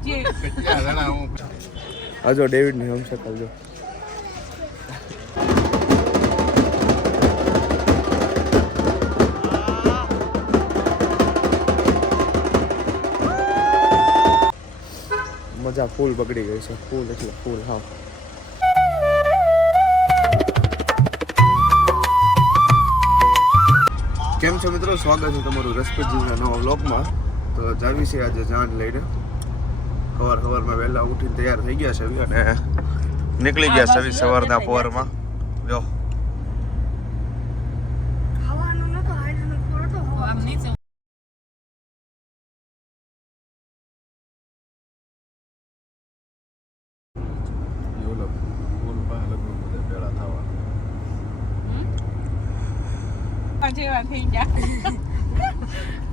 ભૂજે કેટલા જણા હું આ જો ડેવિડની હમ શકલ મજા ફૂલ બગડી ગઈ છે. ફૂલ એટલે ફૂલ, હા. કેમ છો મિત્રો? સ્વાગત છે તમારું રસપ્રદ જીવના નવા વ્લોગમાં. તો જાવી છે આજે જાન લઈને. સવાર સવારમાં વહેલા ઉઠીને તૈયાર થઈ ગયા છે અને નીકળી ગયા છે સવારના પોરમાં. જો. જેવા થઈ ગયા.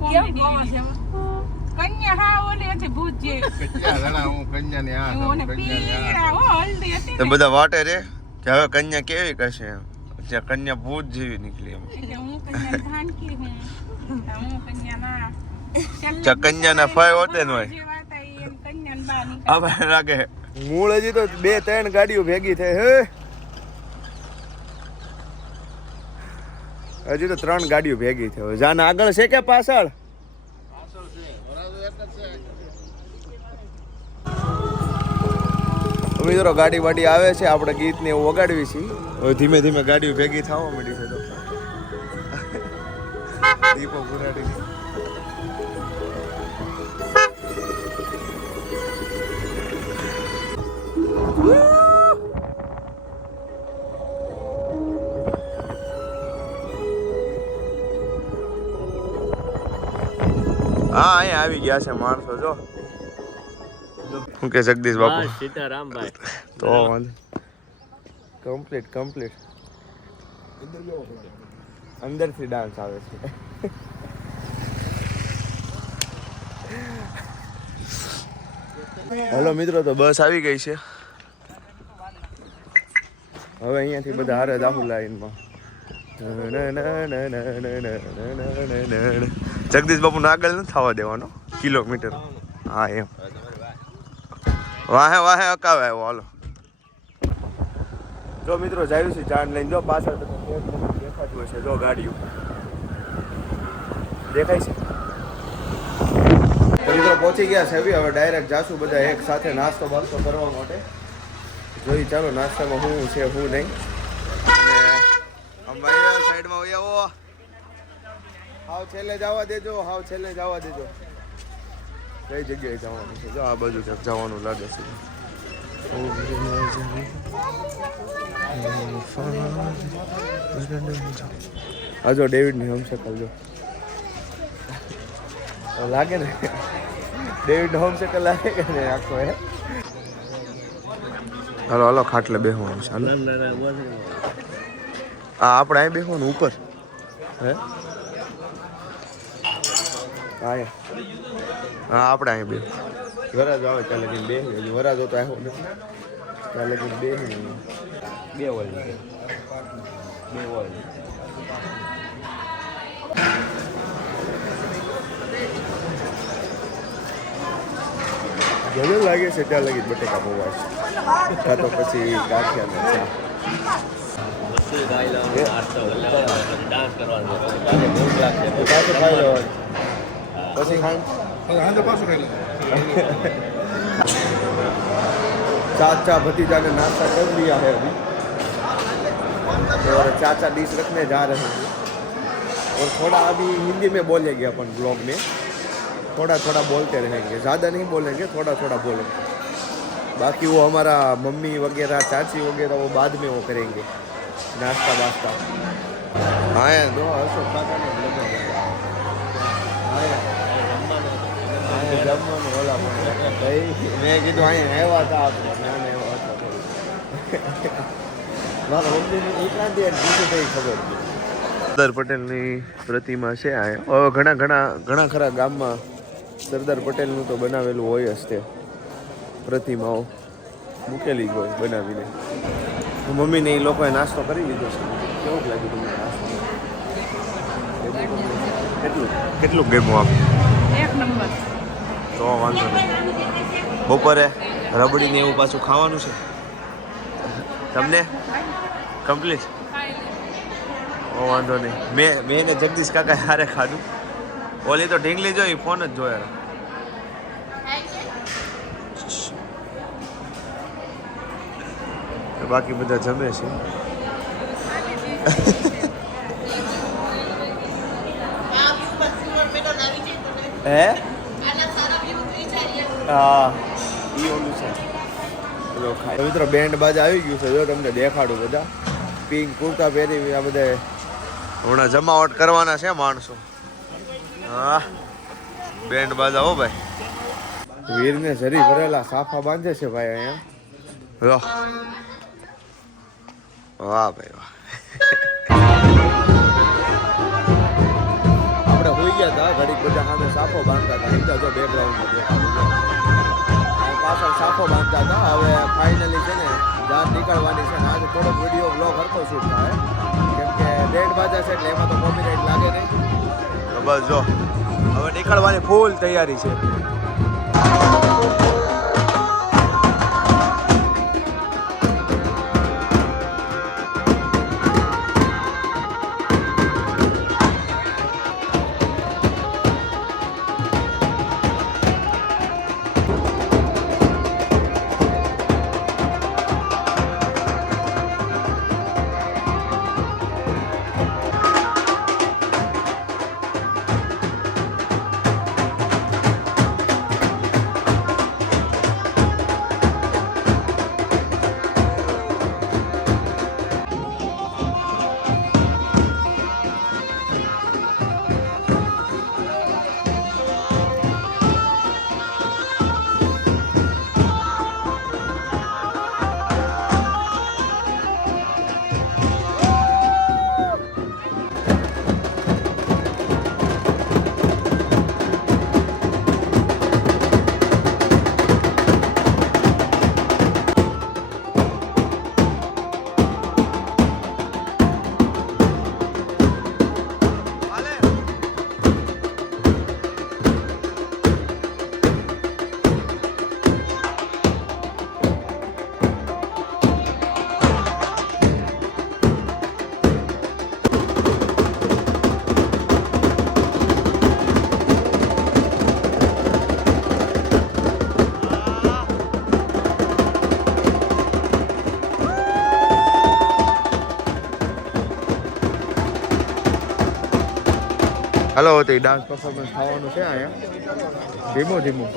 કેમ કોણ લગભગ કન્યા હા ઓલી હતી તો બધા વાટે રે? કે હવે કન્યા કેવી કશે એમ? ત્યાં કન્યા ભૂત જેવી નીકળી એમ. કન્યા ના કન્યાના ફાય હોતે ન હોય. આપણે લાગે. મૂળ હજી તો બે ત્રણ ગાડીઓ ભેગી થઈ હે? હજી તો ત્રણ ગાડીઓ ભેગી થઈ. હવે જાન આગળ છે કે પાછળ? જરો ગાડી વાડી આવે છે, આપણે ગીત ને એવું વગાડવી છીએ. ધીમે ધીમે ગાડીઓ ભેગી થવા માંડી છે દીપો ગુરાડી હા, અહીંયા આવી ગયા છે માણસો, જો. શું કે જગદીશ બાપુ? સીતારામભાઈ તો કમ્પ્લીટ કમ્પ્લીટ અંદરથી ડાન્સ આવે છે. હલો મિત્રો તો બસ આવી ગઈ છે. હવે અહીંયાથી બધા હારે દાહુ લાઈનમાં. જગદીશ બાપુ આગળ નથી થવા દેવાનો. કિલોમીટર. હા એમ. વાહે વાહે અકાવે આવ્યો હાલો. જો મિત્રો જાયું છે જાણ લઈને જો પાછળ દેખાતું હશે. જો ગાડીઓ. દેખાય છે? મિત્રો, પહોંચી ગયા છે હવે. ડાયરેક્ટ જાશું બધા એક સાથે નાસ્તો બાસ્તો કરવા માટે. જોઈ, ચાલો, નાસ્તામાં શું છે, હું નહીં. અંબાઈ સાઈડમાં હોય આવો. હાવ છેલ્લે જવા દેજો, હાવ છેલ્લે જવા દેજો. કઈ જગ્યાએ જવાનું છે? જો આ બાજુ ક્યાંક જવાનું લાગે છે. આ જો ડેવિડની હોમ શકલ જો લાગે ને? ડેવિડ હોમ શકલ લાગે કે ને આખો, હે? હાલો હાલો, ખાટલે બેહવાનું છે. આ આપણે અહીં બેહવાનું ઉપર, હે? હા આપણે અહીં બે વરાજ આવે ત્યાં લગીને બે હજી વરાજ તો આવ્યો નથી ત્યાં લગીને બે બે વોલ બે વોલ લાગે છે ત્યાં લગી બટેકા પૌવા છે કાં તો પછી ગાંઠિયા ડાન્સ કરવાનો પછી બારે ભૂખ લાગશે પાછું ખાઈ લેવાનું પછી ખાઈ હાંજે પાછું ખાઈ લે चाचा भतीजा ने नाश्ता कर लिया है अभी और चाचा डिश रखने जा रहे हैं और थोड़ा अभी हिंदी में बोलेंगे अपन ब्लॉग में थोड़ा थोड़ा बोलते रहेंगे ज़्यादा नहीं बोलेंगे थोड़ा थोड़ा बोलेंगे बाकी वो हमारा मम्मी वगैरह चाची वगैरह वो बाद में वो करेंगे नाश्ता वास्ता हाँ यार दो अशोक काका ने लगा हाँ यार અહીંયા જમવાનું ઓલા ભાઈ મેં કીધું અહીંયા આવ્યા હતા આપણે એવા હતા. મારા બીજું કઈ ખબર સરદાર પટેલની પ્રતિમા છે આ. હવે ઘણા ઘણા ઘણા ખરા ગામમાં સરદાર પટેલનું તો બનાવેલું હોય જ તે પ્રતિમાઓ. મૂકેલી હોય બનાવીને. મમ્મીને એ લોકોએ નાસ્તો કરી લીધો છે. કેવું લાગ્યું તમને નાસ્તો? કેટલું? કેટલું? ગેમો આપ એક નંબર. તો વાંધો નહીં. બપોરે રબડી ને એવું પાછું ખાવાનું છે? તમને? કમ્પ્લીટ ઓ વાંધો નહીં. મેં મેં એને જગદીશ કાકા હારે ખાધું. ઓલી તો ઢીંગલી જોઈ ફોન જ જોયા. બાકી બધા જમે છે. હે? ઈ ઓલું છે. પેલો ખાય. મિત્રો, બેન્ડ બાજા આવી ગયું છે. જો તમને દેખાડું બધા. પિંક કુર્તા પહેરી, આ બધા હમણાં જમાવટ કરવાના છે માણસો. હા. બેન્ડ બાજા હો ભાઈ. વીરને જરી ભરેલા સાફા બાંધે છે ભાઈ અહીંયા. વાહ ભાઈ વાહ. આપણે હોઈ ગયા હતા ઘડીક બધા સામે સાફો બાંધતા હતા. જો બેકગ્રાઉન્ડમાં પાછળ સાફો બાંધતા હતા. હવે ફાઇનલી છે ને જાત નીકળવાની છે ને આજે થોડોક વીડિયો બ્લોગ કરતો શૂટ થાય કેમ કે બેન્ડ બાજા છે એટલે એમાં તો કોપીરાઇટ લાગે નહીં. બસ જો, હવે નીકળવાની ફૂલ તૈયારી છે. હલો તો ડાન્સ પરફોર્મન્સ થવાનું છે અહીંયા. ધીમું ધીમું.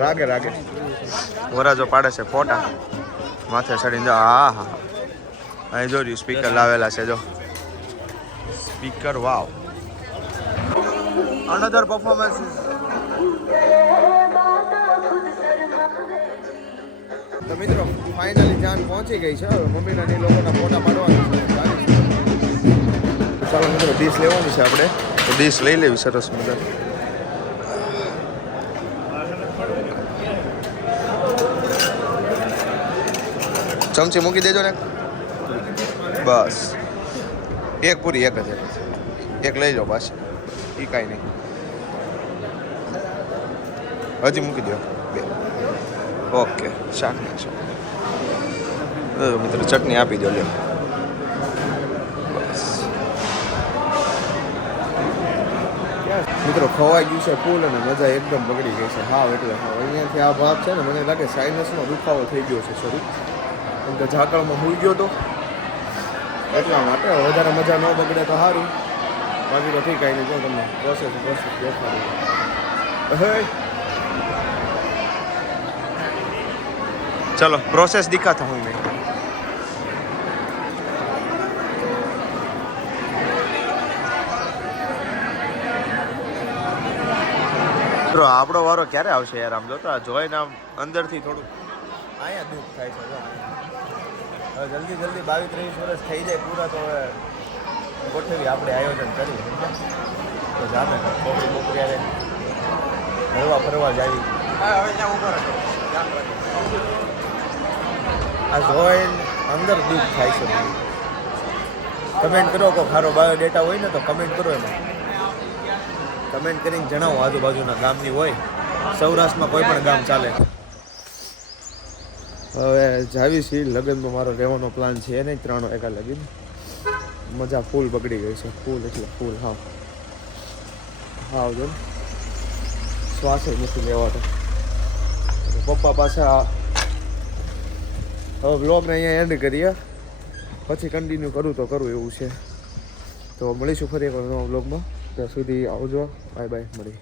રાગે રાગે. વરાજો પાડે છે ફોટા. માથે ચડીને જો હા હા. અહીં જો સ્પીકર લાવેલા છે, જો. સ્પીકર વાવ અનધર પરફોર્મન્સ તો મિત્રો ફાઇનલી જાન પહોંચી ગઈ છે. હવે મમ્મીના ને એ લોકોના ફોટા પાડવાના છે ચાલો મિત્રો ડીશ લેવાની છે આપણે. તો ડીશ લઈ લેવી સરસ મજા ચમચી મૂકી દેજો ને. બસ. એક પૂરી, એક જ એક લઈ જાઓ પાછી. એ કાંઈ નહીં. હજી મૂકી દો બે. ઓકે. શાક નાખશો. મિત્રો ચટણી આપી દો લ્યો. મિત્રો, ખવાઈ ગયું છે પુલ અને મજા એકદમ બગડી ગઈ છે. હાવ એટલે હાવ. અહીંયાથી આ ભાગ છે ને મને લાગે સાઇનસનો દુખાવો થઈ ગયો છે શરૂ કેમ કે ઝાકળમાં મૂઈ ગયો તો. એટલા માટે વધારે મજા ન બગડે તો સારું બાકી તો ઠીક આવીને જો તમને પ્રોસેસ પ્રોસેસ દેખાડી હે? ચલો પ્રોસેસ દિખાતા હું મેં. મિત્રો આપણો વારો ક્યારે આવશે યાર? આમ જોતો આ જોઈને આમ અંદરથી થોડું અહીંયા દુઃખ થાય છે હવે જલ્દી જલ્દી બાવીસ ત્રેવીસ વર્ષ થઈ જાય પૂરા તો હવે ગોઠવી આપણે આયોજન કરી તો જામે છોકરી બોકરી આવે. હરવા ફરવા જાવી આ જોઈ અંદર દુઃખ થાય છે. કમેન્ટ કરો કો ખારો બાયોડેટા હોય ને તો કમેન્ટ કરો એમાં. કમેન્ટ કરીને જણાવો આજુબાજુના ગામની હોય. સૌરાષ્ટ્રમાં કોઈ પણ ગામ ચાલે. હવે જાવી છીએ લગ્નમાં મારો રહેવાનો પ્લાન છે નહીં, ત્રણ એકા લગીન. મજા ફૂલ બગડી ગઈ છે, ફૂલ એટલે ફૂલ, હા. હા જો શ્વાસ નથી લેવાતો. પપ્પા પાછા હવે બ્લોગને અહીંયા એન્ડ કરીએ. પછી કન્ટિન્યુ કરું તો કરું એવું છે. તો મળીશું ફરી એક નવા બ્લોગમાં ત્યાં સુધી આવજો. બાય બાય મળી